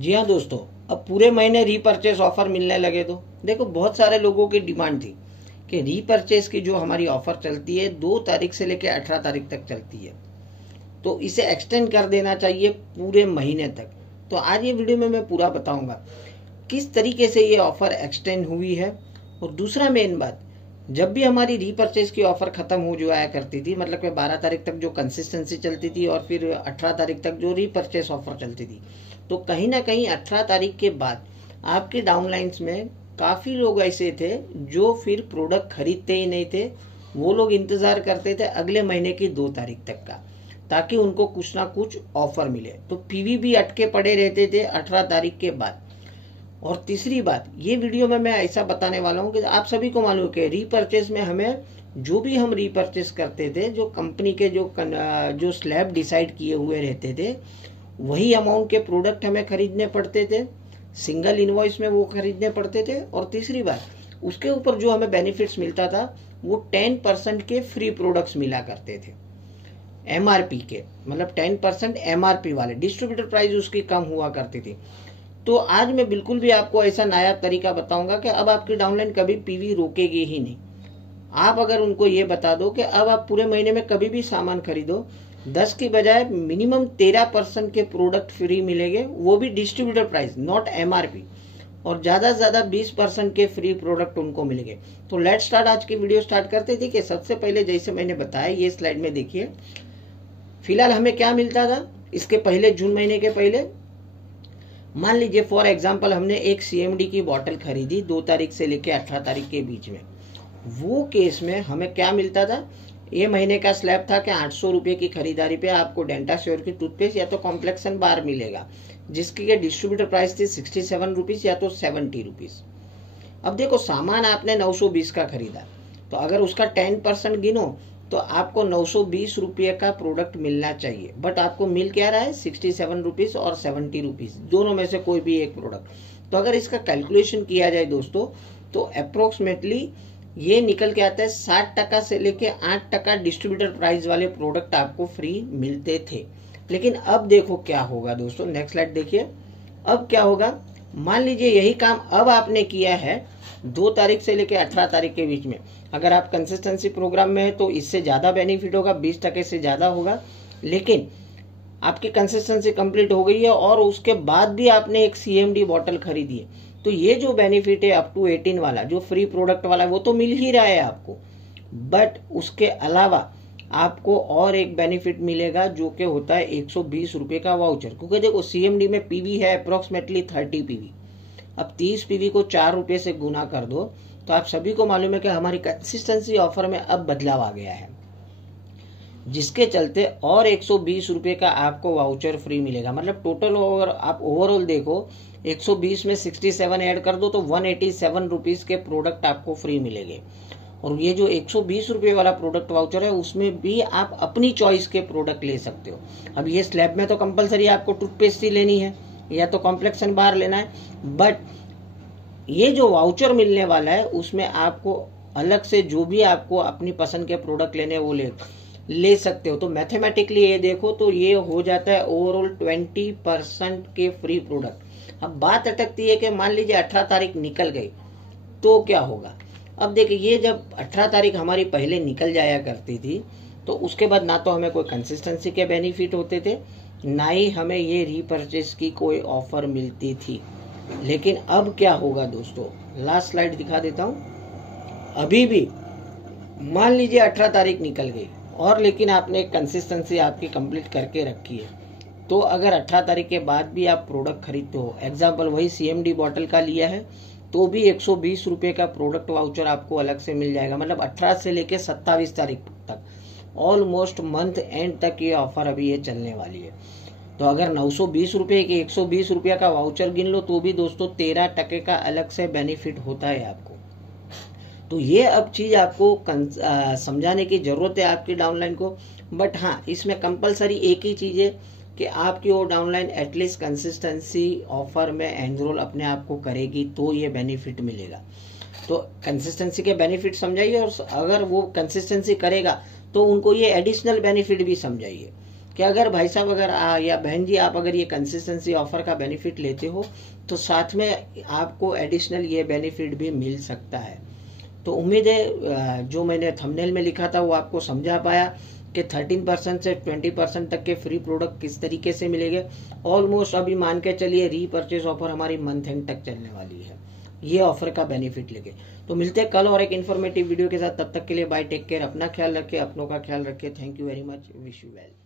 जी हाँ दोस्तों, अब पूरे महीने रीपरचेस ऑफर मिलने लगे। तो देखो, बहुत सारे लोगों की डिमांड थी कि रीपरचेस की जो हमारी ऑफर चलती है 2 तारीख से लेकर 18 तारीख तक चलती है, तो इसे एक्सटेंड कर देना चाहिए पूरे महीने तक। तो आज ये वीडियो में मैं पूरा बताऊंगा किस तरीके से ये ऑफर एक्सटेंड हुई है। और दूसरा मेन बात, जब भी हमारी रीपरचेज की ऑफर खत्म हो जाया करती थी, मतलब कि 12 तारीख तक जो कंसिस्टेंसी चलती थी और फिर 18 तारीख तक जो रीपरचेज ऑफर चलती थी, तो कहीं ना कहीं 18 तारीख के बाद आपके डाउनलाइंस में काफ़ी लोग ऐसे थे जो फिर प्रोडक्ट खरीदते ही नहीं थे। वो लोग इंतज़ार करते थे अगले महीने की 2 तारीख तक का, ताकि उनको कुछ ना कुछ ऑफर मिले। तो पीवी भी अटके पड़े रहते थे 18 तारीख के बाद। और तीसरी बात, ये वीडियो में मैं ऐसा बताने वाला हूँ कि आप सभी को मालूम है कि रीपरचेस में हमें जो भी हम रीपरचेस करते थे, जो कंपनी के जो स्लैब डिसाइड किए हुए रहते थे, वही अमाउंट के प्रोडक्ट हमें खरीदने पड़ते थे। सिंगल इनवॉइस में वो खरीदने पड़ते थे। और तीसरी बात, उसके ऊपर जो हमें बेनिफिट्स मिलता था वो 10% के फ्री प्रोडक्ट्स मिला करते थे एमआरपी के, मतलब 10% एमआरपी वाले। डिस्ट्रीब्यूटर प्राइस उसकी कम हुआ करती थी। तो आज मैं बिल्कुल भी आपको ऐसा नया तरीका बताऊंगा कि अब आपकी डाउनलाइन कभी पीवी रोकेगी ही नहीं। आप अगर उनको ये बता दो कि अब आप पूरे महीने में कभी भी सामान खरीदो, 10 की बजाय मिनिमम 13% के प्रोडक्ट फ्री मिलेंगे, वो भी डिस्ट्रीब्यूटर प्राइस, नॉट एमआरपी। और ज्यादा से ज्यादा 20% के फ्री प्रोडक्ट उनको मिलेंगे। तो लेट स्टार्ट, आज की वीडियो स्टार्ट करते थे। कि सबसे पहले जैसे मैंने बताया, ये स्लाइड में देखिए, फिलहाल हमें क्या मिलता था इसके पहले, जून महीने के पहले। मान लीजिए फॉर एग्जांपल हमने एक सीएमडी की बोतल खरीदी 2 तारीख से लेकर 18 तारीख के बीच में। वो केस में हमें क्या मिलता था, ये महीने का स्लैब था कि 800 रुपये की खरीदारी पे आपको डेंटा श्योर की टूथपेस्ट या तो कॉम्प्लेक्सन बार मिलेगा, जिसकी डिस्ट्रीब्यूटर प्राइस थी 67 रुपीज या तो 70 रुपीज। अब देखो, सामान आपने 920 का खरीदा, तो अगर उसका 10% गिनो तो आपको 920 रुपये का प्रोडक्ट मिलना चाहिए। बट आपको मिल क्या रहा है, 67 रुपीज और 70 रुपीज, दोनों में से कोई भी एक प्रोडक्ट। तो अगर इसका कैलकुलेशन किया जाए दोस्तों, तो अप्रोक्सीमेटली ये निकल के आता है 60% से लेके 8% डिस्ट्रीब्यूटर प्राइस वाले प्रोडक्ट आपको फ्री मिलते थे। लेकिन अब देखो क्या होगा दोस्तों, नेक्स्ट स्लाइड देखिए। अब क्या होगा, मान लीजिए यही काम अब आपने किया है 2 तारीख से लेकर 18 तारीख के बीच में। अगर आप कंसिस्टेंसी प्रोग्राम में है तो इससे ज्यादा बेनिफिट होगा, 20% से ज्यादा होगा। लेकिन आपकी कंसिस्टेंसी कंप्लीट हो गई है और उसके बाद भी आपने एक सीएमडी बॉटल खरीदी है, तो ये जो बेनिफिट है अप टू 18 वाला, जो फ्री प्रोडक्ट वाला, वो तो मिल ही रहा है आपको। बट उसके अलावा आपको और एक बेनिफिट मिलेगा, जो कि होता है 120 रुपये का वाउचर। क्योंकि देखो, सीएमडी में पीवी है अप्रोक्सीमेटली 30 पीवी। अब 30 पीवी को 4 रुपये से गुना कर दो, तो आप सभी को मालूम है कि हमारी कंसिस्टेंसी ऑफर में अब बदलाव आ गया है, जिसके चलते और 120 रुपये का आपको वाउचर फ्री मिलेगा। मतलब टोटल अगर आप ओवरऑल देखो, 120 में 67 ऐड कर दो तो 187 रुपीज के प्रोडक्ट आपको फ्री मिलेंगे। और ये जो 120 रुपये वाला प्रोडक्ट वाउचर है, उसमें भी आप अपनी चॉइस के प्रोडक्ट ले सकते हो। अब ये स्लैब में तो कंपलसरी आपको टूथपेस्ट ही लेनी है या तो कॉम्प्लेक्सन बार लेना है, बट ये जो वाउचर मिलने वाला है उसमें आपको अलग से जो भी आपको अपनी पसंद के प्रोडक्ट लेने हैं वो ले सकते हो। तो मैथमेटिकली ये देखो तो ये हो जाता है ओवरऑल 20% के फ्री प्रोडक्ट। अब बात अटकती है कि मान लीजिए 18 तारीख निकल गई तो क्या होगा। अब देखिए, ये जब 18 तारीख हमारी पहले निकल जाया करती थी, तो उसके बाद ना तो हमें कोई कंसिस्टेंसी के बेनिफिट होते थे, ना ही हमें ये रीपरचेस की कोई ऑफर मिलती थी। लेकिन अब क्या होगा दोस्तों, लास्ट स्लाइड दिखा देता हूं। अभी भी मान लीजिए 18 तारीख निकल गई और लेकिन आपने कंसिस्टेंसी आपकी कंप्लीट करके रखी है, तो अगर 18 तारीख के बाद भी आप प्रोडक्ट खरीदते हो, एग्जाम्पल वही सीएमडी बॉटल का लिया है, तो भी 120 रुपये का प्रोडक्ट वाउचर आपको अलग से मिल जाएगा। मतलब 18 से लेकर 27 तारीख तक, ऑलमोस्ट मंथ एंड तक ये ऑफर अभी ये चलने वाली है। तो अगर 920 रुपये के 120 रुपया का वाउचर गिन लो, तो भी दोस्तों 13% का अलग से बेनिफिट होता है आपको। तो ये अब चीज आपको समझाने की जरूरत है आपकी डाउनलाइन को। बट हाँ, इसमें कंपलसरी एक ही चीज है कि आपकी वो डाउनलाइन एटलीस्ट कंसिस्टेंसी ऑफर में एनरोल अपने आप को करेगी, तो ये बेनिफिट मिलेगा। तो कंसिस्टेंसी के बेनिफिट समझाइए, और अगर वो कंसिस्टेंसी करेगा तो उनको ये एडिशनल बेनिफिट भी समझाइए। कि अगर भाई साहब अगर या बहन जी आप अगर ये कंसिस्टेंसी ऑफर का बेनिफिट लेते हो तो साथ में आपको एडिशनल ये बेनिफिट भी मिल सकता है। तो उम्मीद है जो मैंने थंबनेल में लिखा था वो आपको समझा पाया कि 13% से 20% तक के फ्री प्रोडक्ट किस तरीके से मिलेंगे। ऑलमोस्ट अभी मान के चलिए रीपरचेज ऑफर हमारी मंथ एंड तक चलने वाली है ये ऑफर का बेनिफिट लेके। तो मिलते हैं कल और एक इन्फॉर्मेटिव वीडियो के साथ, तब तक के लिए बाय, टेक केयर, अपना ख्याल रखें, अपनों का ख्याल रखें। Thank you very much, wish you well.